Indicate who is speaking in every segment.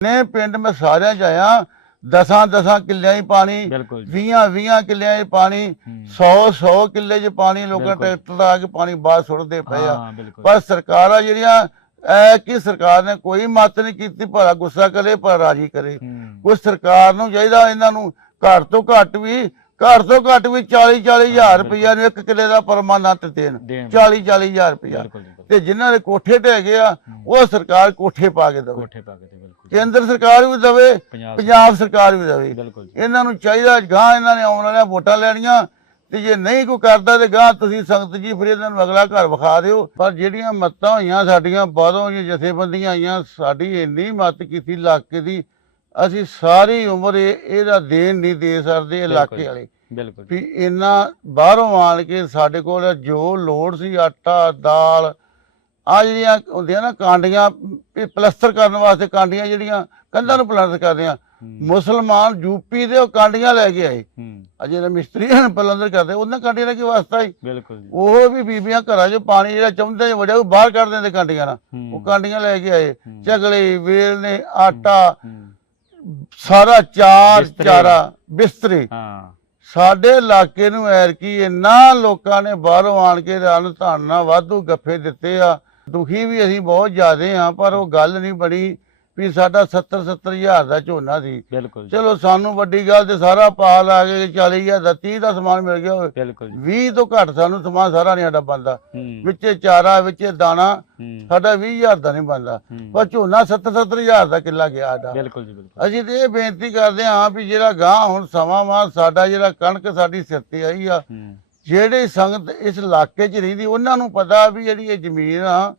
Speaker 1: ਨੇ ਪਿੰਡ ਮੈਂ ਸਾਰਿਆਂ ਚ ਆਇਆ ਦਸਾਂ ਦਸਾਂ ਕਿੱਲਿਆਂ ਹੀ ਪਾਣੀ
Speaker 2: ਬਿਲਕੁਲ ਜੀ।
Speaker 1: 20 20 ਕਿੱਲਿਆਂ 'ਚ ਪਾਣੀ
Speaker 2: ਹੂੰ।
Speaker 1: 100 100 ਕਿੱਲੇ 'ਚ ਪਾਣੀ ਲੋਕਾਂ
Speaker 2: ਬਿਲਕੁਲ।
Speaker 1: ਟਰੈਕਟਰ ਲਾ ਕੇ ਪਾਣੀ ਬਾਹਰ ਸੁੱਟਦੇ ਪਏ ਆ।
Speaker 2: ਹਾਂ ਬਿਲਕੁਲ।
Speaker 1: ਪਰ ਸਰਕਾਰਾਂ ਜਿਹੜੀਆਂ ਐ ਕਿ ਸਰਕਾਰ ਨੇ ਕੋਈ ਮਤ ਨਹੀਂ ਕੀਤੀ ਭਲਾ ਗੁੱਸਾ ਕਰੇ ਪਰ ਰਾਜੀ ਕਰੇ।
Speaker 2: ਹੂੰ।
Speaker 1: ਕੋਈ ਸਰਕਾਰ ਨੂੰ ਚਾਹੀਦਾ ਇਹਨਾਂ ਨੂੰ ਘੱਟ ਤੋਂ ਘੱਟ ਵੀ ਘੱਟ ਤੋਂ ਘੱਟ ਵੀ 40 40 ਹਜ਼ਾਰ ਰੁਪਈਆ ਨੂੰ ਇੱਕ ਕਿੱਲੇ ਦਾ ਪਰਮਾਨੰਤ ਦੇਣ।
Speaker 2: ਦੇਣ
Speaker 1: 40 40 ਹਜ਼ਾਰ ਰੁਪਈਆ।
Speaker 2: ਬਿਲਕੁਲ ਜੀ ਬਿਲਕੁਲ।
Speaker 1: ਤੇ ਜਿਨ੍ਹਾਂ ਦੇ ਕੋਠੇ ਢਹਿ ਗਏ ਆ ਉਹ ਸਰਕਾਰ ਕੋਠੇ ਪਾ ਕੇ ਦੇਵੇ।
Speaker 2: ਕੋਠੇ ਪਾ ਕੇ ਤੇ ਬਿਲਕੁਲ
Speaker 1: ਕੇਂਦਰ ਸਰਕਾਰ ਵੀ ਦੇਵੇ
Speaker 2: ਪੰਜਾਬ
Speaker 1: ਪੰਜਾਬ ਸਰਕਾਰ ਵੀ ਦੇਵੇ।
Speaker 2: ਬਿਲਕੁਲ ਜੀ।
Speaker 1: ਇਹਨਾਂ ਨੂੰ ਚਾਹੀਦਾ ਗਾਂ ਇਹਨਾਂ ਨੇ ਆਉਣ ਵਾਲੀਆਂ ਵੋਟਾਂ ਲੈਣੀਆਂ ਤੇ ਜੇ ਨਹੀਂ ਕੋਈ ਕਰਦਾ ਤੇ ਗਾਂ ਤੁਸੀਂ ਸੰਗਤ ਜੀ ਫਿਰ ਇਹਨਾਂ ਨੂੰ ਅਗਲਾ ਘਰ ਵਿਖਾ ਦਿਓ। ਪਰ ਜਿਹੜੀਆਂ ਮੱਤਾਂ ਹੋਈਆਂ ਸਾਡੀਆਂ ਬਾਦੋਂ ਜੀ ਜਥੇਬੰਦੀਆਂ ਆਈਆਂ ਸਾਡੀ ਇੰਨੀ ਮੱਤ ਕੀਤੀ ਇਲਾਕੇ ਦੀ ਅਸੀਂ ਸਾਰੀ ਉਮਰ ਇਹ- ਇਹਦਾ ਦੇਣ ਨਹੀਂ ਦੇ ਸਕਦੇ ਇਲਾਕੇ ਵਾਲੇ।
Speaker 2: ਬਿਲਕੁਲ
Speaker 1: ਵੀ ਇਹਨਾਂ ਬਾਹਰੋਂ ਆਣ ਕੇ ਸਾਡੇ ਕੋਲ ਜੋ ਲੋੜ ਸੀ ਆਟਾ ਦਾਲ ਆ ਜਿਹੜੀਆਂ ਹੁੰਦੀਆਂ ਨਾ ਕਾਂਡੀਆਂ ਪਲਸਤਰ ਕਰਨ ਵਾਸਤੇ ਕਾਂਡੀਆਂ ਜਿਹੜੀਆਂ ਕੰਧਾਂ ਨੂੰ ਪਲਸਤਰ ਕਰਦੇ ਆ।
Speaker 2: ਹੂੰ।
Speaker 1: ਮੁਸਲਮਾਨ ਯੂਪੀ ਦੇ ਉਹ ਕਾਂਡੀਆਂ ਲੈ ਕੇ ਆਏ।
Speaker 2: ਹੂੰ।
Speaker 1: ਆ ਜਿਹੜੇ ਮਿਸਤਰੀ ਹਨ ਪਲੰਦਰ ਕਰਦੇ ਉਹਨਾਂ ਕਾਂਡੀਆਂ ਦਾ ਕੀ ਵਾਸਤਾ
Speaker 2: ਬਿਲਕੁਲ ਜੀ।
Speaker 1: ਉਹ ਵੀ ਬੀਬੀਆਂ ਘਰਾਂ 'ਚ ਪਾਣੀ ਜਿਹੜਾ ਚਮਦੇ ਵੜਿਆ ਉਹ ਬਾਹਰ ਕੱਢ ਦਿੰਦੇ ਕਾਂਡੀਆਂ ਨਾਲ। ਉਹ
Speaker 2: ਹੂੰ
Speaker 1: ਕਾਂਡੀਆਂ ਲੈ ਕੇ ਆਏ।
Speaker 2: ਹੂੰ।
Speaker 1: ਚਗਲੇ ਵੇਲ ਨੇ ਆਟਾ
Speaker 2: ਹੂੰ।
Speaker 1: ਸਾਰਾ ਚਾਰ। ਚਾਰਾ ਬਿਸਤਰੇ।
Speaker 2: ਹਾਂ।
Speaker 1: ਸਾਡੇ ਇਲਾਕੇ ਨੂੰ ਐਰਕੀ ਇੰਨਾ ਲੋਕਾਂ ਨੇ ਬਾਹਰੋਂ ਆਣ ਕੇ ਰਨ ਨਾਲ ਵਾਧੂ ਗੱਫੇ ਦਿੱਤੇ ਆ। ਦੁਖੀ ਵੀ ਅਸੀਂ ਬਹੁਤ ਜ਼ਿਆਦੇ ਆ, ਪਰ ਉਹ ਗੱਲ ਨਹੀਂ ਬੜੀ ਵੀ ਸਾਡਾ 70 70 ਹਜ਼ਾਰ ਦਾ ਝੋਨਾ ਸੀ।
Speaker 2: ਬਿਲਕੁਲ ਜੀ।
Speaker 1: ਚਲੋ ਸਾਨੂੰ ਵੱਡੀ ਗੱਲ ਤੇ ਸਾਰਾ ਪਾ ਲਾ ਕੇ 40 ਹਜ਼ਾਰ ਦਾ 30 ਦਾ ਸਮਾਨ ਮਿਲ ਗਿਆ ਹੋਵੇ।
Speaker 2: ਬਿਲਕੁਲ ਜੀ।
Speaker 1: 20 ਤੋਂ ਘੱਟ ਸਾਨੂੰ ਸਮਾਨ ਸਾਰਾ ਨਹੀਂ ਸਾਡਾ ਬੰਦਾ
Speaker 2: ਹੂੰ।
Speaker 1: ਵਿੱਚੇ ਚਾਰਾ ਵਿੱਚੇ ਦਾਣਾ
Speaker 2: ਹੂੰ।
Speaker 1: ਸਾਡਾ 20000 ਦਾ ਨਹੀਂ ਬੰਦਾ
Speaker 2: ਹੂੰ।
Speaker 1: ਪਰ ਝੋਨਾ 70 70 ਹਜ਼ਾਰ ਦਾ ਕਿੱਲਾ ਗਿਆ ਸਾਡਾ।
Speaker 2: ਬਿਲਕੁਲ ਜੀ ਬਿਲਕੁਲ।
Speaker 1: ਅਸੀਂ ਤੇ ਇਹ ਬੇਨਤੀ ਕਰਦੇ ਹਾਂ ਵੀ ਜਿਹੜਾ ਗਾਂ ਹੁਣ ਸਮਾਂ ਵਾ ਸਾਡਾ ਜਿਹੜਾ ਕਣਕ ਸਾਡੀ ਸਿਰ ਤੇ ਆਈ ਆ
Speaker 2: ਹੂੰ।
Speaker 1: ਜਿਹੜੇ ਸੰਗਤ ਇਸ ਇਲਾਕੇ 'ਚ ਰਹਿੰਦੀ ਉਹਨਾਂ ਨੂੰ ਪਤਾ ਵੀ ਜਿਹੜੀ ਇਹ ਜ਼ਮੀਨ ਆ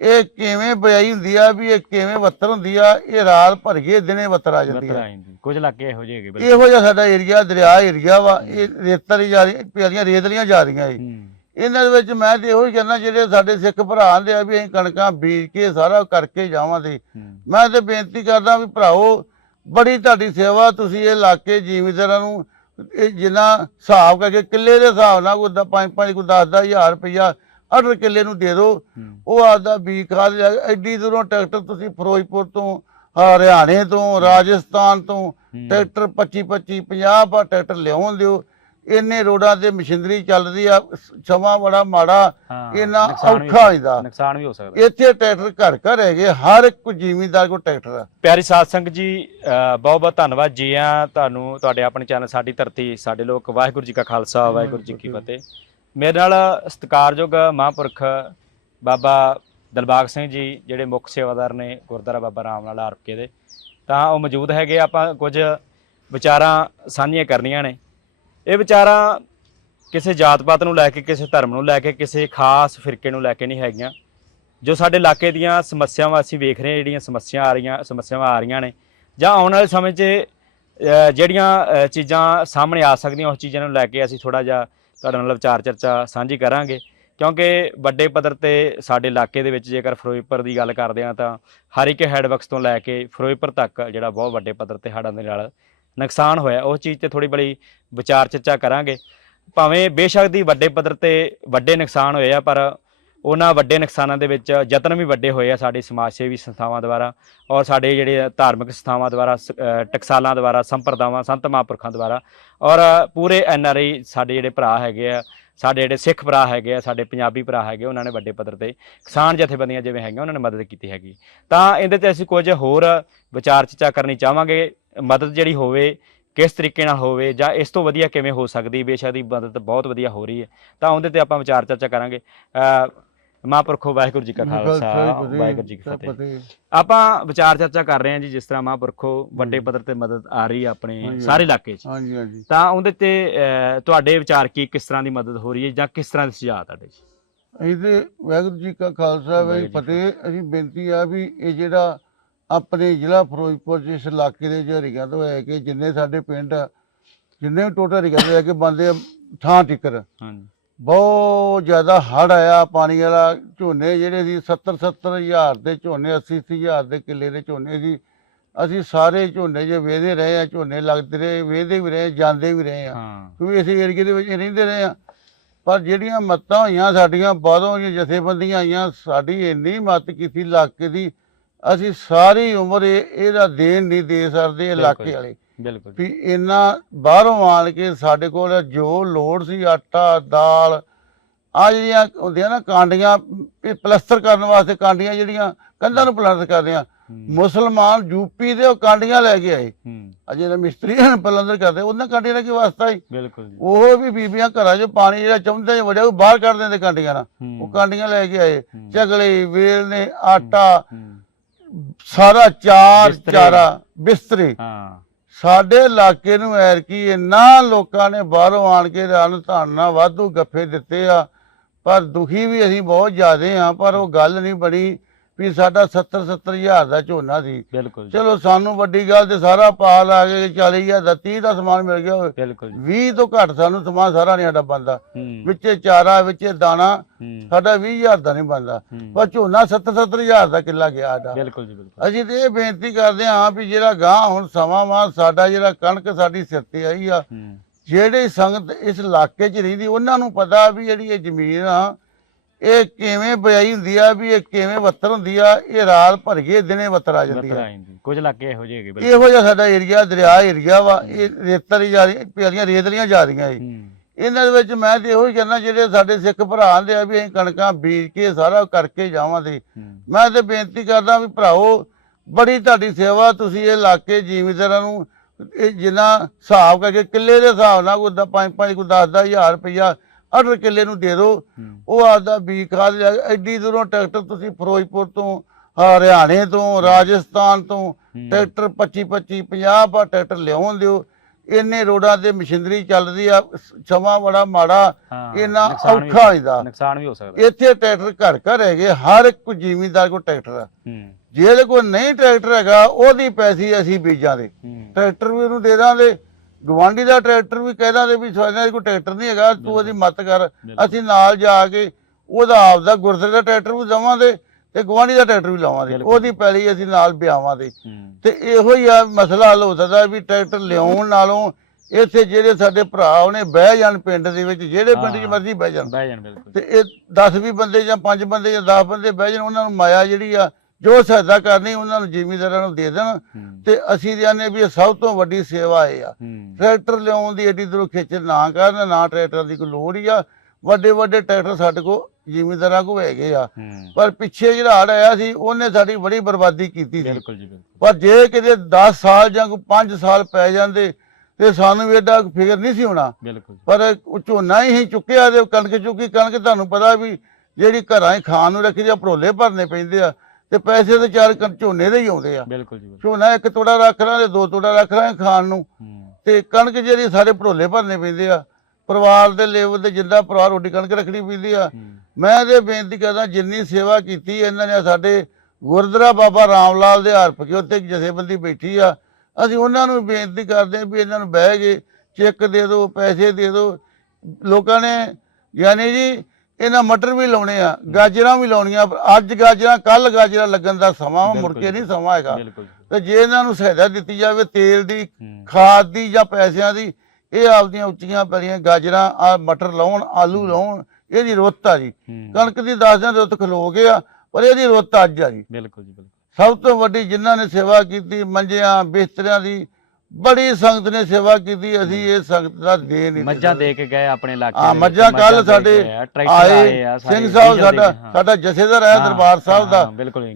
Speaker 1: ਇਹ ਕਿਵੇਂ ਬਿਆਈ ਹੁੰਦੀ ਆ ਵੀ ਇਹ ਕਿਵੇਂ ਵੱਤਰ ਹੁੰਦੀ ਆ ਇਹ ਰਾਤ ਭਰ ਗਏ ਦਿਨੇ ਵੱਤਰ ਆ ਜਾਂਦੀ ਆ।
Speaker 2: ਕੁਝ ਇਲਾਕੇ ਇਹੋ ਜਿਹੇ ਹੈਗੇ ਬਿਲਕੁਲ।
Speaker 1: ਇਹੋ ਜਿਹਾ ਸਾਡਾ ਏਰੀਆ ਦਰਿਆ ਏਰੀਆ ਵਾ ਇਹ ਰੇਤਲੀ ਜਾ ਰਹੀ ਪਿਆਰੀਆਂ ਰੇਤਲੀਆਂ ਜਾ ਰਹੀਆਂ ਇਹ।
Speaker 2: ਹੂੰ।
Speaker 1: ਇਹਨਾਂ ਦੇ ਵਿੱਚ ਮੈਂ ਤੇ ਇਹੋ ਹੀ ਕਹਿੰਦਾ ਜਿਹੜੇ ਸਾਡੇ ਸਿੱਖ ਭਰਾ ਆਂਦੇ ਆ ਵੀ ਅਸੀਂ ਕਣਕਾਂ ਬੀਜ ਕੇ ਸਾਰਾ ਕਰਕੇ ਜਾਵਾਂਗੇ
Speaker 2: ਹੂੰ।
Speaker 1: ਮੈਂ ਤੇ ਬੇਨਤੀ ਕਰਦਾ ਵੀ ਭਰਾਓ ਬੜੀ ਤੁਹਾਡੀ ਸੇਵਾ ਤੁਸੀਂ ਇਹ ਇਲਾਕੇ ਜ਼ਿਮੀਂਦਾਰਾਂ ਨੂੰ ਇਹ ਜਿੰਨਾ ਹਿਸਾਬ ਕਰਕੇ ਕਿੱਲੇ ਦੇ ਹਿਸਾਬ ਨਾਲ ਕੋਈ 5 5 ਕੋਈ 10 ਹਜ਼ਾਰ ਰੁਪਇਆ ਅਠਰ ਕਿੱਲੇ ਨੂੰ ਦੇ ਦਿਓ ਉਹ ਆਪਦਾ ਬੀਜ ਖਾਦ ਲਿਆ। ਕੇ ਐਡੀ ਦੂਰੋਂ ਟਰੈਕਟਰ ਤੁਸੀਂ ਫਿਰੋਜ਼ਪੁਰ ਤੋਂ ਹਰਿਆਣੇ ਤੋਂ ਰਾਜਸਥਾਨ ਤੋਂ। ਟਰੈਕਟਰ 25 25 50 ਪਾ ਟਰੈਕਟਰ ਲਿਆਉਣ ਦਿਓ। ਇੰਨੇ ਰੋਡਾਂ ਤੇ ਮਸ਼ੀਨਰੀ ਚੱਲਦੀ ਆ। ਸਮਾਂ ਬੜਾ ਮਾੜਾ।
Speaker 2: ਹਾਂ
Speaker 1: ਇੰਨਾ
Speaker 2: ਨੁਕਸਾਨ ਵੀ
Speaker 1: ਔਖਾ
Speaker 2: ਨੁਕਸਾਨ ਵੀ ਹੋ ਸਕਦਾ।
Speaker 1: ਇੱਥੇ ਟਰੈਕਟਰ ਘਰ ਘਰ ਹੈਗੇ ਹਰ ਇੱਕ ਜ਼ਿਮੀਂਦਾਰ ਕੋਲ ਟਰੈਕਟਰ ਆ।
Speaker 2: ਪਿਆਰੀ ਸਾਧ ਸੰਗਤ ਜੀ ਬਹੁਤ ਬਹੁਤ ਧੰਨਵਾਦ ਜੀ ਆ ਤੁਹਾਨੂੰ ਤੁਹਾਡੇ ਆਪਣੇ ਚੈਨਲ ਸਾਡੀ ਧਰਤੀ ਸਾਡੇ ਲੋਕ ਵਾਹਿਗੁਰੂ ਜੀ ਕਾ ਖਾਲਸਾ ਵਾਹਿਗੁਰੂ ਜੀ ਕੀ ਫਤਿਹ। ਮੇਰੇ ਨਾਲ ਸਤਿਕਾਰਯੋਗ ਮਹਾਂਪੁਰਖ ਬਾਬਾ ਦਲਬਾਗ ਸਿੰਘ ਜੀ, ਜਿਹੜੇ ਮੁੱਖ ਸੇਵਾਦਾਰ ਨੇ ਗੁਰਦੁਆਰਾ ਬਾਬਾ ਰਾਮ ਲਾਲ ਆਰਕੇ ਦੇ। ਤਾਂ ਉਹ ਮੌਜੂਦ ਹੈਗੇ, ਆਪਾਂ ਕੁਝ ਵਿਚਾਰਾਂ ਸਾਂਝੀਆਂ ਕਰਨੀਆਂ ਨੇ। ਇਹ ਵਿਚਾਰਾਂ ਕਿਸੇ ਜਾਤ ਪਾਤ ਨੂੰ ਲੈ ਕੇ, ਕਿਸੇ ਧਰਮ ਨੂੰ ਲੈ ਕੇ, ਕਿਸੇ ਖਾਸ ਫਿਰਕੇ ਨੂੰ ਲੈ ਕੇ ਨਹੀਂ ਹੈਗੀਆਂ। ਜੋ ਸਾਡੇ ਇਲਾਕੇ ਦੀਆਂ ਸਮੱਸਿਆਵਾਂ ਅਸੀਂ ਵੇਖ ਰਹੇ ਜਿਹੜੀਆਂ ਸਮੱਸਿਆ ਆ ਰਹੀਆਂ, ਸਮੱਸਿਆਵਾਂ ਆ ਰਹੀਆਂ ਨੇ। ਜਾਂ ਆਉਣ ਵਾਲੇ ਸਮੇਂ 'ਚ ਜਿਹੜੀਆਂ ਚੀਜ਼ਾਂ ਸਾਹਮਣੇ ਆ ਸਕਦੀਆਂ, ਉਸ ਚੀਜ਼ਾਂ ਨੂੰ ਲੈ ਕੇ ਅਸੀਂ ਥੋੜਾ ਜਿਹਾ ਤੁਹਾਡੇ ਨਾਲ ਵਿਚਾਰ ਚਰਚਾ ਸਾਂਝੀ ਕਰਾਂਗੇ। ਕਿਉਂਕਿ ਵੱਡੇ ਪੱਧਰ ਤੇ ਸਾਡੇ ਇਲਾਕੇ ਦੇ ਵਿੱਚ ਜੇਕਰ ਫਿਰੋਜ਼ਪੁਰ ਦੀ ਗੱਲ ਕਰਦੇ ਹਾਂ ਤਾਂ ਹਰ ਇੱਕ ਹੈਡਵਰਕਸ ਤੋਂ ਲੈ ਕੇ ਫਿਰੋਜ਼ਪੁਰ ਤੱਕ ਜਿਹੜਾ ਬਹੁਤ ਵੱਡੇ ਪੱਧਰ ਤੇ ਹੜ੍ਹਾਂ ਦੇ ਨਾਲ ਨੁਕਸਾਨ ਹੋਇਆ, ਉਸ ਚੀਜ਼ ਤੇ ਥੋੜੀ ਬੜੀ ਵਿਚਾਰ ਚਰਚਾ ਕਰਾਂਗੇ। ਭਾਵੇਂ ਬੇਸ਼ੱਕ ਦੀ ਵੱਡੇ ਪੱਧਰ ਤੇ ਵੱਡੇ ਨੁਕਸਾਨ ਹੋਏ ਆ, ਪਰ ਉਹਨਾਂ ਵੱਡੇ ਨੁਕਸਾਨਾਂ ਦੇ ਵਿੱਚ ਯਤਨ ਵੀ ਵੱਡੇ ਹੋਏ ਆ ਸਾਡੇ ਸਮਾਜ ਸੇਵੀ ਸੰਸਥਾਵਾਂ ਦੁਆਰਾ ਔਰ ਸਾਡੇ ਜਿਹੜੇ ਧਾਰਮਿਕ ਸੰਸਥਾਵਾਂ ਦੁਆਰਾ ਸ- ਟਕਸਾਲਾਂ ਦੁਆਰਾ, ਸੰਪਰਦਾਵਾਂ, ਸੰਤ ਮਹਾਂਪੁਰਖਾਂ ਦੁਆਰਾ ਔਰ ਪੂਰੇ ਐਨ ਆਰ ਆਈ ਸਾਡੇ ਜਿਹੜੇ ਭਰਾ ਹੈਗੇ ਆ, ਸਾਡੇ ਜਿਹੜੇ ਸਿੱਖ ਭਰਾ ਹੈਗੇ ਆ, ਸਾਡੇ ਪੰਜਾਬੀ ਭਰਾ ਹੈਗੇ ਉਹਨਾਂ ਨੇ ਵੱਡੇ ਪੱਧਰ ਤੇ ਕਿਸਾਨ ਜਥੇਬੰਦੀਆਂ ਜਿਵੇਂ ਹੈਗੀਆਂ, ਉਹਨਾਂ ਨੇ ਮਦਦ ਕੀਤੀ ਹੈਗੀ। ਤਾਂ ਇਹਦੇ ਤੇ ਅਸੀਂ ਕੁਝ ਹੋਰ ਵਿਚਾਰ ਚਰਚਾ ਕਰਨੀ ਚਾਹਾਂਗੇ, ਮਦਦ ਜਿਹੜੀ ਹੋਵੇ, ਕਿਸ ਤਰੀਕੇ ਨਾਲ ਹੋਵੇ ਜਾਂ ਇਸ ਤੋਂ ਵਧੀਆ ਕਿਵੇਂ ਹੋ ਸਕਦੀ, ਬੇਸ਼ੱਕ ਦੀ ਮਦਦ ਬਹੁਤ ਵਧੀਆ ਹੋ ਰਹੀ ਹੈ। ਤਾਂ ਉਹਦੇ ਤੇ ਆਪਾਂ ਵਿਚਾਰ ਚਰਚਾ ਕਰਾਂਗੇ। ਮਹਾਂਪੁਰਖੋ ਵਾਹਿਗੁਰੂ ਜੀ ਕਾ ਖਾਲਸਾ ਵਾਹਿਗੁਰੂ ਜੀ ਕੀ ਫਤਿਹ। ਆਪਾਂ ਵਿਚਾਰ ਚਰਚਾ ਕਰ ਰਹੇ ਹਾਂ ਜੀ ਜਿਸ ਤਰ੍ਹਾਂ ਮਹਾਂਪੁਰਖੋ ਵੱਡੇ ਪੱਧਰ ਤੇ ਮਦਦ ਆ ਰਹੀ ਹੈ ਆਪਣੇ। ਸਾਰੇ ਇਲਾਕੇ 'ਚ।
Speaker 1: ਹਾਂਜੀ ਹਾਂਜੀ।
Speaker 2: ਤਾਂ ਉਹਦੇ ਤੇ ਤੁਹਾਡੇ ਵਿਚਾਰ ਕੀ ਕਿਸ ਤਰ੍ਹਾਂ ਦੀ ਮਦਦ ਹੋ ਰਹੀ ਹੈ ਜਾਂ ਕਿਸ ਤਰ੍ਹਾਂ ਦੇ ਸੁਝਾਅ ਤੁਹਾਡੇ ਜੀ
Speaker 1: ਤੇ ਵਾਹਿਗੁਰੂ ਜੀ ਕਾ ਖਾਲਸਾ ਵਾਹਿਗੁਰੂ ਫਤਿਹ। ਅਸੀਂ ਬੇਨਤੀ ਆ ਵੀ ਇਹ ਜਿਹੜਾ ਆਪਣੇ ਜ਼ਿਲ੍ਹਾ ਫਿਰੋਜ਼ਪੁਰ ਜਿਸ ਇਲਾਕੇ ਦੇ ਜਹਰੀਆਂ ਤੋਂ ਹੈ ਕਿ ਜਿੰਨੇ ਸਾਡੇ ਪਿੰਡ ਜਿੰਨੇ ਟੋਟਲ ਹਰੀਆਂ ਦੇ ਹੈ ਕਿ ਬੰਦੇ ਥਾਂ ਟਿਕਰ
Speaker 2: ਹਾਂਜੀ।
Speaker 1: ਬਹੁਤ ਜ਼ਿਆਦਾ ਹੜ ਆਇਆ ਪਾਣੀ ਵਾਲਾ ਝੋਨੇ ਜਿਹੜੇ ਸੀ 70 70 ਹਜ਼ਾਰ ਦੇ ਝੋਨੇ 80 80 ਹਜ਼ਾਰ ਦੇ ਕਿੱਲੇ ਦੇ ਝੋਨੇ ਸੀ। ਅਸੀਂ ਸਾਰੇ ਝੋਨੇ ਜੇ ਵੇਦੇ ਰਹੇ ਆ ਝੋਨੇ ਲੱਗਦੇ ਰਹੇ ਵੇਦੇ ਵੀ ਰਹੇ ਜਾਂਦੇ ਵੀ ਰਹੇ ਆ।
Speaker 2: ਹਾਂ।
Speaker 1: ਕਿਉਂਕਿ ਇਸ ਏਰੀਏ ਦੇ ਵਿੱਚ ਰਹਿੰਦੇ ਰਹੇ ਆ। ਪਰ ਜਿਹੜੀਆਂ ਮੱਤਾਂ ਹੋਈਆਂ ਸਾਡੀਆਂ ਬਾਦੋਂ ਜਥੇਬੰਦੀਆਂ ਆਈਆਂ ਸਾਡੀ ਇੰਨੀ ਮੱਤ ਕੀਤੀ ਇਲਾਕੇ ਦੀ ਅਸੀਂ ਸਾਰੀ ਉਮਰ ਇਹ- ਇਹਦਾ ਦੇਣ ਨਹੀਂ ਦੇ ਸਕਦੇ ਇਲਾਕੇ। ਵਾਲੇ।
Speaker 2: ਬਿਲਕੁਲ
Speaker 1: ਵੀ ਇਹਨਾਂ ਬਾਹਰੋਂ ਆਣ ਕੇ ਸਾਡੇ ਕੋਲ ਜੋ ਲੋੜ ਸੀ ਆਟਾ ਦਾਲ ਆ ਜਿਹੜੀਆਂ ਹੁੰਦੀਆਂ ਨਾ ਕਾਂਡੀਆਂ ਇਹ ਪਲਸਤਰ ਕਰਨ ਵਾਸਤੇ ਕਾਂਡੀਆਂ ਜਿਹੜੀਆਂ ਕੰਧਾਂ ਨੂੰ ਪਲਸਤਰ ਕਰਦੇ ਆ।
Speaker 2: ਹੂੰ,
Speaker 1: ਮੁਸਲਮਾਨ ਯੂਪੀ ਦੇ ਉਹ ਕਾਂਡੀਆਂ ਲੈ ਕੇ ਆਏ।
Speaker 2: ਹੂੰ।
Speaker 1: ਅਜੇ ਜਿਹੜੇ ਮਿਸਤਰੀ ਹਨ ਪਲੰਦਰ ਕਰਦੇ ਉਹਨਾਂ ਕਾਂਡੀਆਂ ਦਾ ਕੀ ਵਾਸਤਾ
Speaker 2: ਬਿਲਕੁਲ ਜੀ।
Speaker 1: ਉਹ ਵੀ ਬੀਬੀਆਂ ਘਰਾਂ 'ਚ ਪਾਣੀ ਜਿਹੜਾ ਚੌਂਦੇ 'ਚ ਵੜਿਆ ਉਹ ਬਾਹਰ ਕੱਢ ਦਿੰਦੇ ਕਾਂਡੀਆਂ ਨਾਲ। ਉਹ
Speaker 2: ਹੂੰ,
Speaker 1: ਕਾਂਡੀਆਂ ਲੈ ਕੇ ਆਏ।
Speaker 2: ਹੂੰ,
Speaker 1: ਚਗਲੇ ਵੇਲ ਨੇ ਆਟਾ।
Speaker 2: ਹੂੰ,
Speaker 1: ਸਾਰਾ ਚਾਰ
Speaker 2: ਬਿਸਤਰੇ।
Speaker 1: ਚਾਰਾ ਬਿਸਤਰੇ।
Speaker 2: ਹਾਂ।
Speaker 1: ਸਾਡੇ ਇਲਾਕੇ ਨੂੰ ਐਰਕੀ ਇੰਨਾ ਲੋਕਾਂ ਨੇ ਬਾਹਰੋਂ ਆਣ ਕੇ ਰਨ ਧਾਨਾ ਵਾਧੂ ਗੱਫੇ ਦਿੱਤੇ ਆ ਪਰ ਦੁਖੀ ਵੀ ਅਸੀਂ ਬਹੁਤ ਜ਼ਿਆਦੇ ਆ ਪਰ ਉਹ ਗੱਲ ਨਹੀਂ ਬਣੀ। ਵੀ ਸਾਡਾ 70 70 ਹਜ਼ਾਰ ਦਾ ਝੋਨਾ ਸੀ।
Speaker 2: ਬਿਲਕੁਲ ਜੀ।
Speaker 1: ਚਲੋ ਸਾਨੂੰ ਵੱਡੀ ਗੱਲ ਤੇ ਸਾਰਾ ਪਾਲ ਆ ਕੇ 40 ਹਜ਼ਾਰ ਦਾ 30 ਦਾ ਸਮਾਨ ਮਿਲ ਗਿਆ ਹੋਵੇ।
Speaker 2: ਬਿਲਕੁਲ ਜੀ।
Speaker 1: 20 ਤੋਂ ਘੱਟ ਸਾਨੂੰ ਸਮਾਨ ਸਾਰਾ ਨਹੀਂ ਸਾਡਾ ਬੰਦਾ
Speaker 2: ਹੂੰ।
Speaker 1: ਵਿੱਚੇ ਚਾਰਾ ਵਿੱਚੇ ਦਾਣਾ
Speaker 2: ਹੂੰ,
Speaker 1: ਸਾਡਾ 20 ਹਜ਼ਾਰ ਦਾ ਨਹੀਂ ਬੰਦਾ
Speaker 2: ਹੂੰ,
Speaker 1: ਪਰ ਝੋਨਾ 70 70 ਹਜ਼ਾਰ ਦਾ ਕਿੱਲਾ ਗਿਆ ਸਾਡਾ।
Speaker 2: ਬਿਲਕੁਲ ਜੀ ਬਿਲਕੁਲ।
Speaker 1: ਅਸੀਂ ਤੇ ਇਹ ਬੇਨਤੀ ਕਰਦੇ ਹਾਂ ਵੀ ਜਿਹੜਾ ਗਾਂ ਹੁਣ ਸਮਾਂ ਵਾ ਸਾਡਾ ਜਿਹੜਾ ਕਣਕ ਸਾਡੀ ਸਿਰ ਤੇ ਆਈ ਆ
Speaker 2: ਹੂੰ।
Speaker 1: ਜਿਹੜੇ ਸੰਗਤ ਇਸ ਇਲਾਕੇ 'ਚ ਰਹਿੰਦੀ ਉਹਨਾਂ ਨੂੰ ਪਤਾ ਵੀ ਜਿਹੜੀ ਇਹ ਜ਼ਮੀਨ ਆ ਇਹ ਕਿਵੇਂ ਬਿਜਾਈ ਹੁੰਦੀ ਆ ਵੀ ਇਹ ਕਿਵੇਂ ਵੱਤਰ ਹੁੰਦੀ ਆ ਇਹ ਰਾਤ ਭਰ ਕੇ ਦਿਨੇ ਵੱਤਰ ਆ ਜਾਂਦੀ ਆ।
Speaker 2: ਕੁਝ ਇਲਾਕੇ ਇਹੋ ਜਿਹੇ ਹੈਗੇ
Speaker 1: ਇਹੋ ਜਿਹਾ ਸਾਡਾ ਏਰੀਆ ਦਰਿਆ ਏਰੀਆ ਵਾ ਇਹ ਰੇਤਲੀ ਜਾ ਰਹੀ ਪਿਆਰੀਆਂ ਰੇਤਲੀਆਂ ਜਾ ਰਹੀਆਂ ਇਹ। ਇਹਨਾਂ ਦੇ ਵਿੱਚ ਮੈਂ ਤੇ ਇਹੋ ਹੀ ਕਹਿੰਦਾ ਜਿਹੜੇ ਸਾਡੇ ਸਿੱਖ ਭਰਾ ਆਂਦੇ ਆ ਵੀ ਅਸੀਂ ਕਣਕਾਂ ਬੀਜ ਕੇ ਸਾਰਾ ਕਰਕੇ ਜਾਵਾਂਗੇ
Speaker 2: ਹੂੰ।
Speaker 1: ਮੈਂ ਤੇ ਬੇਨਤੀ ਕਰਦਾ ਵੀ ਭਰਾਓ ਬੜੀ ਤੁਹਾਡੀ ਸੇਵਾ ਤੁਸੀਂ ਇਹ ਇਲਾਕੇ ਜ਼ਿਮੀਂਦਾਰਾਂ ਨੂੰ ਇਹ ਜਿੰਨਾ ਹਿਸਾਬ ਕਰਕੇ ਕਿੱਲੇ ਦੇ ਹਿਸਾਬ ਨਾਲ ਕੋਈ 5 5 ਕੋਈ 10 ਹਜ਼ਾਰ ਰੁਪਇਆ ਅਠਰ ਕਿੱਲੇ ਨੂੰ ਦੇ ਦਿਓ ਉਹ ਆਪਦਾ ਬੀਜ ਖਾਦ ਲਿਆ ਕੇ ਐਡੀ ਦੂਰੋਂ ਟਰੈਕਟਰ ਤੁਸੀਂ ਫਿਰੋਜ਼ਪੁਰ ਤੋਂ ਹਰਿਆਣੇ ਤੋਂ ਰਾਜਸਥਾਨ ਤੋਂ ਟਰੈਕਟਰ 25 25 50 ਪਾ ਟਰੈਕਟਰ ਲਿਆਉਣ ਦਿਓ। ਇੰਨੇ ਰੋਡਾਂ ਤੇ ਮਸ਼ੀਨਰੀ ਚੱਲਦੀ ਆ ਸਮਾਂ ਬੜਾ ਮਾੜਾ
Speaker 2: ਵੀ-
Speaker 1: ਔਖਾ ਹੋਈਦਾ
Speaker 2: ਨੁਕਸਾਨ ਵੀ ਹੋ ਸਕਦਾ।
Speaker 1: ਇੱਥੇ ਟਰੈਕਟਰ ਘਰ ਘਰ ਹੈਗੇ ਹਰ ਇੱਕ ਜ਼ਿਮੀਂਦਾਰ ਕੋਲ ਟਰੈਕਟਰ ਆ। ਜਿਹਦੇ ਕੋਲ ਨਹੀਂ ਟਰੈਕਟਰ ਹੈਗਾ ਉਹਦੀ ਪੈਸੀ ਅਸੀਂ ਬੀਜਾਂ ਦੇ ਟਰੈਕਟਰ ਵੀ ਉਹਨੂੰ ਦੇ ਦਾਂਗੇ। ਗਵਾਂਢੀ ਦਾ ਟਰੈਕਟਰ ਵੀ ਕਹਿ ਦਾਂਗੇ ਵੀ ਸਾਡੇ ਕੋਲ ਟਰੈਕਟਰ ਨਹੀਂ ਹੈਗਾ ਤੂੰ ਉਹਦੀ ਮਦਦ ਕਰ। ਅਸੀਂ ਨਾਲ ਜਾ ਕੇ ਉਹਦਾ ਆਪਦਾ ਗੁਰਦੇ ਦਾ ਟਰੈਕਟਰ ਵੀ ਦਵਾਂਗੇ ਤੇ ਗਵਾਂਢੀ ਦਾ ਟਰੈਕਟਰ ਵੀ ਲਾਵਾਂਗੇ। ਉਹਦੀ ਪੈਲੀ ਅਸੀਂ ਨਾਲ ਵਿਆਵਾਂਗੇ ਤੇ ਇਹੋ ਹੀ ਆ ਮਸਲਾ ਹੱਲ ਹੋ ਸਕਦਾ ਵੀ ਟਰੈਕਟਰ ਲਿਆਉਣ ਨਾਲੋਂ ਇੱਥੇ ਜਿਹੜੇ ਸਾਡੇ ਭਰਾ ਉਹਨੇ ਬਹਿ ਜਾਣ ਪਿੰਡ ਦੇ ਵਿੱਚ ਜਿਹੜੇ ਪਿੰਡ 'ਚ। ਮਰਜ਼ੀ ਬਹਿ ਜਾਣ
Speaker 2: ਬਹਿ ਜਾਣ ਬਿਲਕੁਲ
Speaker 1: ਤੇ ਇਹ 10 20 ਬੰਦੇ ਜਾਂ 5 ਬੰਦੇ ਜਾਂ 10 ਬੰਦੇ ਬਹਿ ਜਾਣ ਉਹਨਾਂ ਨੂੰ ਮਾਇਆ ਜਿਹੜੀ ਆ ਜੋ ਸਹਾਇਤਾ ਕਰਨੀ ਉਹਨਾਂ ਨੂੰ ਜ਼ਿਮੀਂਦਾਰਾਂ ਨੂੰ ਦੇ ਦੇਣ।
Speaker 2: ਹੂੰ।
Speaker 1: ਤੇ ਅਸੀਂ ਜਾਣੇ ਵੀ ਇਹ ਸਭ ਤੋਂ ਵੱਡੀ ਸੇਵਾ ਇਹ ਆ।
Speaker 2: ਹੂੰ।
Speaker 1: ਟਰੈਕਟਰ ਲਿਆਉਣ ਦੀ ਏਡੀ ਦੂਰੋਂ ਖਿੱਚ ਨਾ ਕਰਨ ਨਾ ਟਰੈਕਟਰ ਦੀ ਕੋਈ ਲੋੜ ਹੀ ਆ। ਵੱਡੇ ਵੱਡੇ ਟਰੈਕਟਰ ਸਾਡੇ ਕੋਲ ਜ਼ਿਮੀਂਦਾਰਾਂ ਕੋਲ ਹੈਗੇ ਆ।
Speaker 2: ਹੂੰ।
Speaker 1: ਪਰ ਪਿੱਛੇ ਜਿਹੜਾ ਹੜ੍ਹ ਆਇਆ ਸੀ ਉਹਨੇ ਸਾਡੀ ਬੜੀ ਬਰਬਾਦੀ ਕੀਤੀ ਸੀ।
Speaker 2: ਬਿਲਕੁਲ ਜੀ
Speaker 1: ਪਰ ਜੇ ਕਿਤੇ 10 ਸਾਲ ਜਾਂ ਕੋਈ 5 ਸਾਲ ਪੈ ਜਾਂਦੇ ਤੇ ਸਾਨੂੰ ਵੀ ਏਡਾ ਫਿਕਰ ਨਹੀਂ ਸੀ ਹੋਣਾ।
Speaker 2: ਬਿਲਕੁਲ
Speaker 1: ਪਰ ਉਹ ਝੋਨਾ ਹੀ ਚੁੱਕਿਆ ਤੇ ਕਣਕ ਚੁੱਕੀ ਕਣਕ ਤੁਹਾਨੂੰ ਪਤਾ ਵੀ ਜਿਹੜੀ ਘਰਾਂ 'ਚ ਖਾਣ ਨੂੰ ਰੱਖੀ ਆ ਭਰੋਲੇ ਭਰਨੇ ਪੈਂਦੇ ਆ। ਤੇ ਪੈਸੇ ਤੇ ਚਾਰ ਕਣ ਝੋਨੇ ਦੇ ਹੀ ਆਉਂਦੇ ਆ।
Speaker 2: ਬਿਲਕੁਲ ਜੀ
Speaker 1: ਝੋਨਾ ਇੱਕ ਤੋੜਾ ਰੱਖ ਲਾਂ ਤੇ ਦੋ ਤੋੜਾ ਰੱਖ ਲਾਂ ਖਾਣ ਨੂੰ। ਤੇ ਕਣਕ ਜਿਹੜੀ ਸਾਰੇ ਭਰੋਲੇ ਭਰਨੇ ਪੈਂਦੇ ਆ ਪਰਿਵਾਰ ਦੇ ਲੈਵਲ ਤੇ ਜਿੰਦਾ ਪਰਿਵਾਰ ਰੋਟੀ ਕਣਕ ਰੱਖਣੀ ਪੈਂਦੀ ਆ। ਮੈਂ ਤੇ ਬੇਨਤੀ ਕਰਦਾ ਜਿੰਨੀ ਸੇਵਾ ਕੀਤੀ ਇਹਨਾਂ ਨੇ ਸਾਡੇ ਗੁਰਦੁਆਰਾ ਬਾਬਾ ਰਾਮ ਲਾਲ ਦੇ ਹਰਪ ਕੇ ਉੱਤੇ ਜਥੇਬੰਦੀ ਬੈਠੀ ਆ। ਅਸੀਂ ਉਹਨਾਂ ਨੂੰ ਬੇਨਤੀ ਕਰਦੇ ਵੀ ਇਹਨਾਂ ਨੂੰ ਬਹਿ ਕੇ ਚੈੱਕ ਦੇ ਦਿਓ ਪੈਸੇ ਦੇ ਦਿਓ। ਲੋਕਾਂ ਨੇ ਯਾਨੀ ਜੀ ਇਹਨਾਂ ਮਟਰ ਵੀ ਲਾਉਣੇ ਆ ਗਾਜਰਾਂ ਵੀ ਲਾਉਣੀਆਂ ਅੱਜ ਗਾਜਰਾਂ ਕੱਲ ਗਾਜਰਾਂ ਲੱਗਣ ਦਾ ਸਮਾਂ ਮੁੜ ਕੇ। ਨਹੀਂ ਸਮਾਂ ਹੈਗਾ। ਤੇ ਜੇ ਇਹਨਾਂ ਨੂੰ ਸਹਾਇਤਾ ਦਿੱਤੀ ਜਾਵੇ ਤੇਲ ਦੀ ਖਾਦ ਦੀ ਜਾਂ ਪੈਸਿਆਂ ਦੀ ਇਹ ਆਪਦੀਆਂ ਉੱਚੀਆਂ ਪੈਲੀਆਂ ਗਾਜਰਾਂ ਆ ਮਟਰ ਲਾਉਣ ਆਲੂ ਲਾਉਣ ਇਹਦੀ ਰੁੱਤ ਆ ਜੀ। ਕਣਕ ਦੀ 10 ਦਿਨ ਰੁੱਤ ਖਲੋ ਗਿਆ ਪਰ ਇਹਦੀ ਰੁੱਤ ਅੱਜ ਆ ਜੀ।
Speaker 2: ਬਿਲਕੁਲ ਜੀ ਬਿਲਕੁਲ।
Speaker 1: ਸਭ ਤੋਂ ਵੱਡੀ ਜਿਨ੍ਹਾਂ ਨੇ ਸੇਵਾ ਕੀਤੀ ਮੰਜਿਆਂ ਬਿਸਤਰਿਆਂ ਦੀ ਬੜੀ ਸੰਗਤ ਨੇ ਸੇਵਾ ਕੀਤੀ ਅਸੀਂ ਇਹ ਸੰਗਤ ਦਾ ਦੇ ਨਹੀਂ
Speaker 2: ਮੱਝਾਂ ਦੇ ਕੇ ਗਏ ਆਪਣੇ ਇਲਾਕੇ
Speaker 1: ਆ ਮੱਝਾਂ ਕੱਲ ਸਾਡੇ
Speaker 2: ਆਏ
Speaker 1: ਸਿੰਘ ਸਾਹਿਬ ਸਾਡਾ। ਸਾਡਾ ਜਥੇਦਾਰ ਆਇਆ ਦਰਬਾਰ ਸਾਹਿਬ ਦਾ।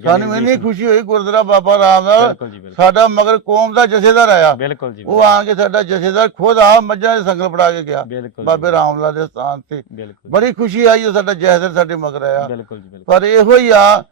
Speaker 1: ਸਾਨੂੰ ਇੰਨੀ ਖੁਸ਼ੀ ਹੋਈ ਗੁਰਦੁਆਰਾ ਬਾਬਾ ਰਾਮ
Speaker 2: ਬਿਲਕੁਲ
Speaker 1: ਸਾਡਾ ਮਗਰ ਕੌਮ ਦਾ ਜਥੇਦਾਰ ਆਇਆ।
Speaker 2: ਬਿਲਕੁਲ
Speaker 1: ਉਹ ਆ ਕੇ ਸਾਡਾ ਜਥੇਦਾਰ ਖੁਦ ਆ ਮੱਝਾਂ ਦੇ ਸੰਗਲ ਫੜਾ ਕੇ ਗਿਆ। ਬਾਬੇ
Speaker 2: ਜੀ,
Speaker 1: ਰਾਮਲਾ ਦੇ ਸਥਾਨ ਤੇ। ਬੜੀ ਖੁਸ਼ੀ ਆਈ ਉਹ ਸਾਡਾ ਜਥੇਦਾਰ ਸਾਡੇ ਮਗਰ ਆਇਆ। ਪਰ ਇਹੋ ਹੀ ਆ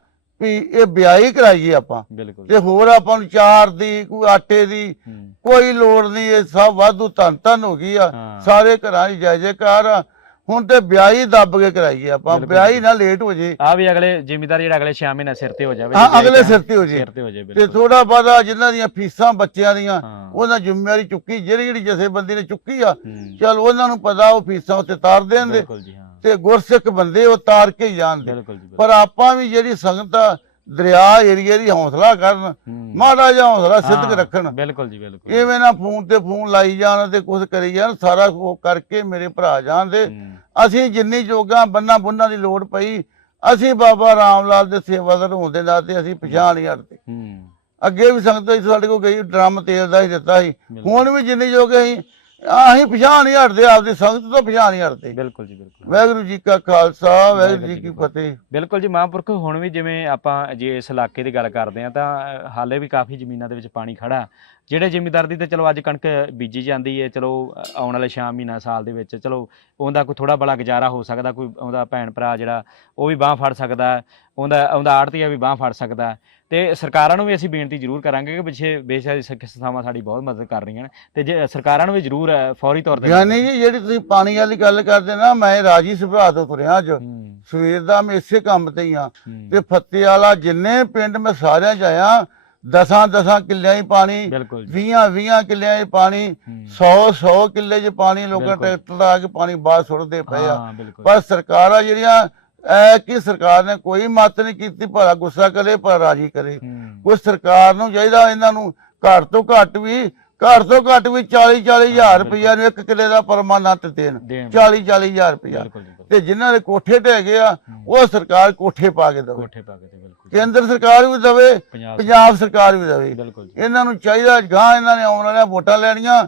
Speaker 1: ਵੀ ਇਹ ਵਿਆਹੀ ਕਰਾਈਏ ਆਪਾਂ।
Speaker 2: ਬਿਲਕੁਲ।
Speaker 1: ਤੇ ਹੋਰ ਆਪਾਂ ਨੂੰ ਚਾਰ ਦੀ ਕੋਈ ਆਟੇ ਦੀ
Speaker 2: ਹੂੰ,
Speaker 1: ਕੋਈ ਲੋੜ ਨਹੀਂ ਇਹ ਸਭ ਵਾਧੂ ਧੰਨ ਧੰਨ ਹੋ ਗਈ ਆ।
Speaker 2: ਹਾਂ।
Speaker 1: ਸਾਰੇ ਘਰਾਂ 'ਚ ਜੈ ਜੈਕਾਰ ਆ। ਹੁਣ ਤੇ ਵਿਆਹੀ ਦੱਬ ਕੇ ਕਰਾਈਏ ਆਪਾਂ।
Speaker 2: ਬਿਲਕੁਲ।
Speaker 1: ਵਿਆਹੀ ਨਾ ਲੇਟ ਹੋ ਜੇ।
Speaker 2: ਆ ਵੀ ਅਗਲੇ ਜ਼ਿਮੀਦਾਰ ਜਿਹੜਾ ਅਗਲੇ 6 ਮਹੀਨੇ ਸਿਰ ਤੇ ਹੋ ਜਾਵੇ।
Speaker 1: ਹਾਂ ਅਗਲੇ ਸਿਰ ਤੇ ਹੋ ਜੇ।
Speaker 2: ਸਿਰ ਤੇ ਹੋ ਜਾਵੇ
Speaker 1: ਤੇ
Speaker 2: ਬਿਲਕੁਲ।
Speaker 1: ਥੋੜਾ ਬਾਦਾ ਜਿਨ੍ਹਾਂ ਦੀਆਂ ਫੀਸਾਂ ਬੱਚਿਆਂ ਦੀਆਂ
Speaker 2: ਹਾਂ।
Speaker 1: ਉਹਨਾਂ ਜ਼ਿੰਮੇਵਾਰੀ ਚੁੱਕੀ ਜਿਹੜੀ ਜਿਹੜੀ ਜਥੇਬੰਦੀ ਨੇ ਚੁੱਕੀ ਆ
Speaker 2: ਹੂੰ,
Speaker 1: ਚਲ ਉਹਨਾਂ ਨੂੰ ਪਤਾ ਉਹ ਫੀਸਾਂ ਉੱਤੇ ਤਾਰ ਦੇਣ ਦੇ।
Speaker 2: ਬਿਲਕੁਲ ਜੀ ਹਾਂ।
Speaker 1: ਤੇ ਗੁਰਸਿੱਖ ਬੰਦੇ ਉਹ ਤਾਰ ਕੇ ਹੀ ਜਾਣ ਦੇ
Speaker 2: ਬਿਲਕੁਲ ਜੀ ਬਿਲਕੁਲ।
Speaker 1: ਪਰ ਆਪਾਂ ਵੀ ਜਿਹੜੀ ਸੰਗਤ ਆ ਦਰਿਆ ਏਰੀਏ ਦੀ ਹੌਸਲਾ ਕਰਨ ਮਾੜਾ ਜਿਹਾ ਹੌਸਲਾ ਸਿੱਧਕ
Speaker 2: ਹਾਂ,
Speaker 1: ਰੱਖਣ।
Speaker 2: ਬਿਲਕੁਲ ਜੀ ਬਿਲਕੁਲ।
Speaker 1: ਐਵੇਂ ਨਾ ਫੋਨ ਤੇ ਫੋਨ ਲਾਈ ਜਾਣ ਤੇ ਕੁਝ ਕਰੀ ਜਾਣ ਸਾਰਾ ਉਹ ਕਰਕੇ ਮੇਰੇ ਭਰਾ ਜਾਣ ਦੇ।
Speaker 2: ਹੂੰ,
Speaker 1: ਅਸੀਂ ਜਿੰਨੀ ਜੋਗਾ ਬੰਨਾ ਬੁੰਨਾ ਦੀ ਲੋੜ ਪਈ ਅਸੀਂ ਬਾਬਾ ਰਾਮ ਲਾਲ ਦੇ ਸੇਵਾਦਾਰ ਹੋਣ ਦੇ ਨਾਤੇ ਅਸੀਂ ਪਛਾਣ ਨਹੀਂ ਹਟਦੇ।
Speaker 2: ਹੂੰ।
Speaker 1: ਅੱਗੇ ਵੀ ਸੰਗਤ ਸਾਡੇ ਕੋਲ ਗਈ ਡਰਮ ਤੇਲ ਦਾ ਹੀ ਦਿੱਤਾ ਸੀ।
Speaker 2: ਬਿਲਕੁਲ।
Speaker 1: ਹੁਣ ਵੀ ਜਿੰਨੇ ਜੋਗੇ ਅਸੀਂ ਅਸੀਂ ਪਛਾਣ ਨਹੀਂ ਹਟਦੇ ਆਪਦੀ ਸੰਗਤ ਤੋਂ ਪਛਾਣ ਨਹੀਂ ਹਟਦੇ।
Speaker 2: ਬਿਲਕੁਲ ਜੀ ਬਿਲਕੁਲ।
Speaker 1: ਵਾਹਿਗੁਰੂ ਜੀ ਕਾ ਖਾਲਸਾ ਵਾਹਿਗੁਰੂ ਜੀ ਕੀ ਫਤਿਹ।
Speaker 2: ਬਿਲਕੁਲ ਜੀ ਮਹਾਂਪੁਰਖ ਹੁਣ ਵੀ ਜਿਵੇਂ ਆਪਾਂ ਜੇ ਇਸ ਇਲਾਕੇ ਦੀ ਗੱਲ ਕਰਦੇ ਆ ਤਾਂ ਹਾਲੇ ਵੀ ਕਾਫੀ ਜ਼ਮੀਨਾਂ ਦੇ ਵਿੱਚ ਪਾਣੀ ਖੜਾ। ਜਿਹੜੇ ਜ਼ਿਮੀਂਦਾਰ ਦੀ ਤੇ ਚਲੋ ਅੱਜ ਕਣਕ ਬੀਜੀ ਜਾਂਦੀ ਹੈ ਚਲੋ ਆਉਣ ਵਾਲੇ 6 ਮਹੀਨਾ ਸਾਲ ਦੇ ਵਿੱਚ ਚਲੋ ਉਹਦਾ ਕੋਈ ਥੋੜਾ ਬੜਾ ਗੁਜ਼ਾਰਾ ਹੋ ਸਕਦਾ ਕੋਈ ਉਹਦਾ ਭੈਣ ਭਰਾ ਜਿਹੜਾ ਉਹ ਵੀ ਬਾਹ ਫੜ ਸਕਦਾ ਉਹਦਾ ਉਹਦਾ ਆੜਤੀਆ ਵੀ ਬਾਹ ਫੜ ਸਕਦਾ। ਤੇ ਸਰਕਾਰਾਂ ਨੂੰ ਵੀ ਅਸੀਂ ਬੇਨਤੀ ਜ਼ਰੂਰ ਕਰਾਂਗੇ ਕਿ ਪਿੱਛੇ ਬੇਸ਼ੱਕ ਸੰਸਥਾਵਾਂ ਸਾਡੀ ਬਹੁਤ ਮਦਦ ਕਰ ਰਹੀਆਂ ਨੇ। ਤੇ ਜੇ ਸਰਕਾਰਾਂ ਨੂੰ ਵੀ ਜ਼ਰੂਰ ਫੌਰੀ ਤੌਰ ਤੇ
Speaker 1: ਗਿਆਨੀ ਜੀ ਜਿਹੜੀ ਤੁਸੀਂ ਪਾਣੀ ਵਾਲੀ ਗੱਲ ਕਰਦੇ ਨਾ ਮੈਂ ਰਾਜੀ ਸੁਭਾਅ ਤੋਂ ਤੁਰਿਆ ਅੱਜ।
Speaker 2: ਹੂੰ,
Speaker 1: ਸਵੇਰ ਦਾ ਮੈਂ ਇਸੇ ਕੰਮ ਤੇ ਹੀ ਆ
Speaker 2: ਹੂੰ,
Speaker 1: ਤੇ ਫੱਤੇ ਵਾਲਾ ਜਿੰਨੇ ਪਿੰਡ ਮੈਂ ਸਾਰਿਆਂ ਚ ਆਇਆ ਦਸਾਂ ਦਸਾਂ ਕਿੱਲਿਆਂ ਹੀ ਪਾਣੀ
Speaker 2: ਬਿਲਕੁਲ ਜੀ।
Speaker 1: 20 20 ਕਿੱਲਿਆਂ 'ਚ ਪਾਣੀ
Speaker 2: ਹੂੰ,
Speaker 1: 100 100 ਕਿੱਲੇ 'ਚ ਪਾਣੀ ਲੋਕਾਂ। ਟਰੈਕਟਰ ਲਾ ਕੇ ਪਾਣੀ ਬਾਹਰ ਸੁੱਟਦੇ ਪਏ ਆ।
Speaker 2: ਹਾਂ
Speaker 1: ਪਰ ਸਰਕਾਰਾਂ ਜਿਹੜੀਆਂ ਐ ਕਿ ਸਰਕਾਰ ਨੇ ਕੋਈ ਮਤ ਨਹੀਂ ਕੀਤੀ ਭਲਾ ਗੁੱਸਾ ਕਰੇ ਪਰ ਰਾਜੀ ਕਰੇ। ਕੋਈ ਸਰਕਾਰ ਨੂੰ ਚਾਹੀਦਾ ਇਹਨਾਂ ਨੂੰ ਘੱਟ ਤੋਂ ਘੱਟ ਵੀ ਘੱਟ ਤੋਂ ਘੱਟ ਵੀ 40 40 ਹਜ਼ਾਰ ਰੁਪਈਆ ਨੂੰ ਇੱਕ ਕਿੱਲੇ ਦਾ ਪਰਮਾਨੰਤ ਦੇਣ।
Speaker 2: ਦੇਣ।
Speaker 1: 40 40 ਹਜ਼ਾਰ ਰੁਪਈਆ।
Speaker 2: ਬਿਲਕੁਲ ਜੀ ਬਿਲਕੁਲ।
Speaker 1: ਤੇ ਜਿਨ੍ਹਾਂ ਦੇ ਕੋਠੇ ਢਹਿ ਗਏ ਆ ਉਹ ਸਰਕਾਰ ਕੋਠੇ ਪਾ ਕੇ ਦੇਵੇ।
Speaker 2: ਕੋਠੇ ਪਾ ਕੇ ਬਿਲਕੁਲ।
Speaker 1: ਕੇਂਦਰ ਸਰਕਾਰ ਵੀ ਦੇਵੇ
Speaker 2: ਪੰਜਾਬ
Speaker 1: ਸਰਕਾਰ ਵੀ ਦੇਵੇ। ਇਹਨਾਂ ਨੂੰ ਚਾਹੀਦਾ ਗਾਂ ਇਹਨਾਂ ਨੇ ਆਉਣ ਵਾਲੀਆਂ ਵੋਟਾਂ ਲੈਣੀਆਂ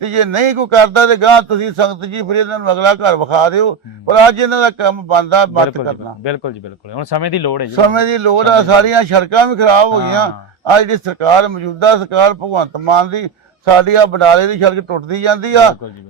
Speaker 1: ਤੇ ਜੇ ਨਹੀਂ ਕੋਈ ਕਰਦਾ ਤੇ ਗਾਂ ਤੁਸੀਂ ਸੰਗਤ ਜੀ ਫਿਰ ਇਹਨਾਂ ਨੂੰ ਅਗਲਾ ਘਰ ਵਿਖਾ ਦਿਓ। ਪਰ ਅੱਜ ਇਹਨਾਂ ਦਾ ਕੰਮ ਬੰਦਾ ਮਤ ਕਰਨਾ।
Speaker 2: ਬਿਲਕੁਲ ਜੀ ਬਿਲਕੁਲ। ਹੁਣ ਸਮੇਂ ਦੀ ਲੋੜ ਹੈ ਜੀ।
Speaker 1: ਸਮੇਂ ਦੀ ਲੋੜ ਆ ਸਾਰੀਆਂ ਸੜਕਾਂ ਵੀ ਖਰਾਬ ਹੋ ਗਈਆਂ। ਆ ਜਿਹੜੀ ਸਰਕਾਰ ਮੌਜੂਦਾ ਸਰਕਾਰ ਭਗਵੰਤ ਮਾਨ ਦੀ ਸਾਡੀ ਆ ਬਡਾਲੇ ਦੀ ਸੜਕ ਟੁੱਟਦੀ ਜਾਂਦੀ ਆ।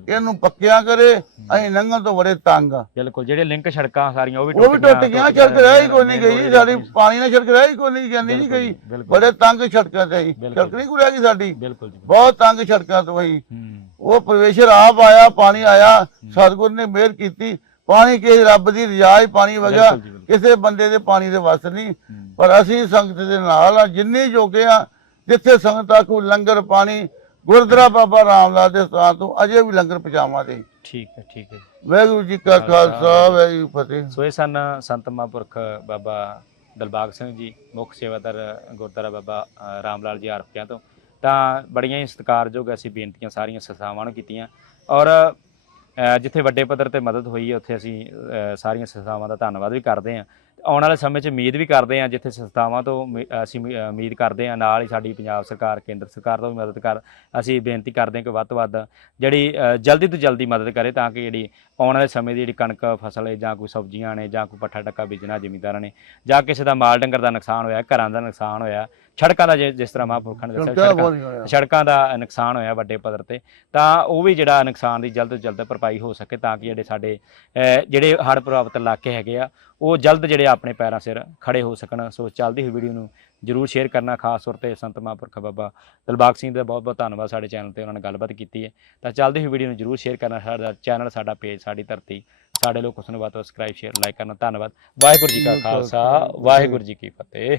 Speaker 1: ਇਹਨੂੰ ਪੱਕਿਆਂ ਕਰੇ ਅਸੀਂ ਲੰਘਣ ਤੋਂ ਬੜੇ ਤੰਗ ਆ।
Speaker 2: ਬਿਲਕੁਲ ਜਿਹੜੇ ਲਿੰਕ ਸੜਕਾਂ ਸਾਰੀਆਂ ਉਹ ਵੀ
Speaker 1: ਉਹ ਵੀ ਟੁੱਟ ਗਈਆਂ ਸੜਕ ਰਹਿ ਹੀ ਕੋਈ ਨਹੀਂ ਗਈ ਸਾਡੀ ਪਾਣੀ ਨਾਲ ਸੜਕ ਰਹਿ ਹੀ ਕੋਈ ਨਹੀਂ ਜਾਂਦੀ ਨਹੀਂ ਗਈ। ਬੜੇ ਤੰਗ ਸੜਕਾਂ ਤੇ। ਸੜਕ ਨਹੀਂ ਕੋਈ ਰਹਿ ਗਈ ਸਾਡੀ।
Speaker 2: ਬਿਲਕੁਲ ਜੀ
Speaker 1: ਬਹੁਤ ਤੰਗ ਸੜਕਾਂ ਤੋਂ ਸੀ
Speaker 2: ਹੂੰ।
Speaker 1: ਉਹ ਪਰਮੇਸ਼ਰ ਆਪ ਆਇਆ ਪਾਣੀ ਆਇਆ ਸਤਿਗੁਰ ਨੇ ਮਿਹਰ ਕੀਤੀ। ਪਾਣੀ ਕਿਸੇ ਰੱਬ ਦੀ ਰਜਾ ਹੀ ਪਾਣੀ ਵਗਾ। ਕਿਸੇ ਬੰਦੇ ਦੇ ਪਾਣੀ ਦੇ ਵਸ ਨਹੀਂ। ਪਰ ਅਸੀਂ ਸੰਗਤ ਦੇ ਨਾਲ ਆ ਜਿੰਨੇ ਜੋਗੇ ਆ ਜਿੱਥੇ ਸੰਗਤਾਂ ਕੋ ਲੰਗਰ ਪਾਣੀ ਗੁਰਦੁਆਰਾ ਬਾਬਾ ਰਾਮਦਾਸ ਦੇ ਸਥਾਨ ਤੋਂ ਅਜੇ ਵੀ ਲੰਗਰ ਪਹੁੰਚਾਵਾਂਗੇ
Speaker 2: ਠੀਕ ਹੈ ਠੀਕ ਹੈ
Speaker 1: ਵਾਹਿਗੁਰੂ ਜੀ ਕਾ ਖਾਲਸਾ। ਵਾਹਿਗੁਰੂ ਕੀ ਫਤਿਹ।
Speaker 2: ਸੋ ਇਹ ਸਨ ਸੰਤ ਮਹਾਂਪੁਰਖ ਬਾਬਾ ਦਲਬਾਗ ਸਿੰਘ ਜੀ ਮੁੱਖ ਸੇਵਾਦਾਰ ਗੁਰਦੁਆਰਾ ਬਾਬਾ ਰਾਮ ਲਾਲ ਜੀ ਆਰਪਿਆਂ ਤੋਂ। ਤਾਂ ਬੜੀਆਂ ਹੀ ਸਤਿਕਾਰਯੋਗ ਅਸੀਂ ਬੇਨਤੀਆਂ ਸਾਰੀਆਂ ਸੰਸਥਾਵਾਂ ਨੂੰ ਕੀਤੀਆਂ। ਔਰ ਜਿੱਥੇ ਵੱਡੇ ਪੱਧਰ ਤੇ ਮਦਦ ਹੋਈ ਹੈ, ਉੱਥੇ ਅਸੀਂ ਸਾਰੀਆਂ ਸੰਸਥਾਵਾਂ ਦਾ ਧੰਨਵਾਦ ਵੀ ਕਰਦੇ ਹਾਂ। ਆਉਣ ਵਾਲੇ ਸਮੇਂ 'ਚ ਉਮੀਦ ਵੀ ਕਰਦੇ ਹਾਂ, ਜਿੱਥੇ ਸੰਸਥਾਵਾਂ ਤੋਂ ਅਸੀਂ ਉਮੀਦ ਕਰਦੇ ਹਾਂ, ਨਾਲ ਹੀ ਸਾਡੀ ਪੰਜਾਬ ਸਰਕਾਰ, ਕੇਂਦਰ ਸਰਕਾਰ ਤੋਂ ਵੀ ਮਦਦ ਕਰ, ਅਸੀਂ ਬੇਨਤੀ ਕਰਦੇ ਹਾਂ ਕਿ ਵੱਧ ਤੋਂ ਵੱਧ ਜਿਹੜੀ ਜਲਦੀ ਤੋਂ ਜਲਦੀ ਮਦਦ ਕਰੇ ਤਾਂ ਕਿ ਜਿਹੜੀ ਆਉਣ ਵਾਲੇ ਸਮੇਂ ਦੀ ਜਿਹੜੀ ਕਣਕ ਫਸਲ ਹੈ ਜਾਂ ਕੋਈ ਸਬਜ਼ੀਆਂ ਨੇ ਜਾਂ ਕੋਈ ਪੱਠਾ ਟੱਕਾ ਬੀਜਣਾ ਜ਼ਿਮੀਂਦਾਰਾਂ ਨੇ ਜਾਂ ਕਿਸੇ ਦਾ ਮਾਲ ਡੰਗਰ ਦਾ ਨੁਕਸਾਨ ਹੋਇਆ, ਘਰਾਂ ਦਾ ਨੁਕਸਾਨ ਹੋਇਆ ਸੜਕਾਂ ਦਾ ਜਿ- ਜਿਸ ਤਰ੍ਹਾਂ ਮਹਾਂਪੁਰਖਾਂ ਨੇ ਦੱਸਿਆ ਸੜਕਾਂ
Speaker 1: ਹੋਇਆ।
Speaker 2: ਸੜਕਾਂ ਦਾ ਨੁਕਸਾਨ ਹੋਇਆ ਵੱਡੇ ਪੱਧਰ ਤੇ ਤਾਂ ਉਹ ਵੀ ਜਿਹੜਾ ਨੁਕਸਾਨ ਦੀ ਜਲਦ ਤੋਂ ਜਲਦ ਭਰਪਾਈ ਹੋ ਸਕੇ ਤਾਂ ਕਿ ਜਿਹੜੇ ਸਾਡੇ ਅਹ, ਜਿਹੜੇ ਹੜ੍ਹ ਪ੍ਰਭਾਵਿਤ ਇਲਾਕੇ ਹੈਗੇ ਆ ਉਹ ਜਲਦ ਜਿਹੜੇ ਆਪਣੇ ਪੈਰਾਂ ਸਿਰ ਖੜੇ ਹੋ ਸਕਣ। ਸੋ ਚੱਲਦੀ ਹੋਈ ਵੀਡੀਓ ਨੂੰ ਜਰੂਰ ਸ਼ੇਅਰ ਕਰਨਾ ਖਾਸ ਤੌਰ ਤੇ ਸੰਤ ਮਹਾਂਪੁਰਖ ਬਾਬਾ ਦਿਲਬਾਗ ਸਿੰਘ ਦਾ ਬਹੁਤ ਬਹੁਤ ਧੰਨਵਾਦ ਸਾਡੇ ਚੈਨਲ ਤੇ ਉਹਨਾਂ ਨੇ ਗੱਲਬਾਤ ਕੀਤੀ ਹੈ। ਤਾਂ ਚੱਲਦੀ ਹੋਈ ਵੀਡੀਓ ਨੂੰ ਜਰੂਰ ਸ਼ੇਅਰ ਕਰਨਾ ਸਾਡਾ ਚੈਨਲ ਸਾਡਾ ਪੇਜ ਸਾਡੀ ਧਰਤੀ। ਸਾਡੇ ਲੋਕ ਉਸ ਨੂੰ ਬਾਤ ਸਬਸਕ੍ਰਾਈਬ ਸ਼ੇਅਰ ਲਾਈਕ ਕਰਨਾ। ਧੰਨਵਾਦ। ਵਾਹਿਗੁਰੂ ਜੀ ਕਾ ਖਾਲਸਾ। ਵਾਹਿਗੁਰੂ ਜੀ ਕੀ ਫਤਿਹ।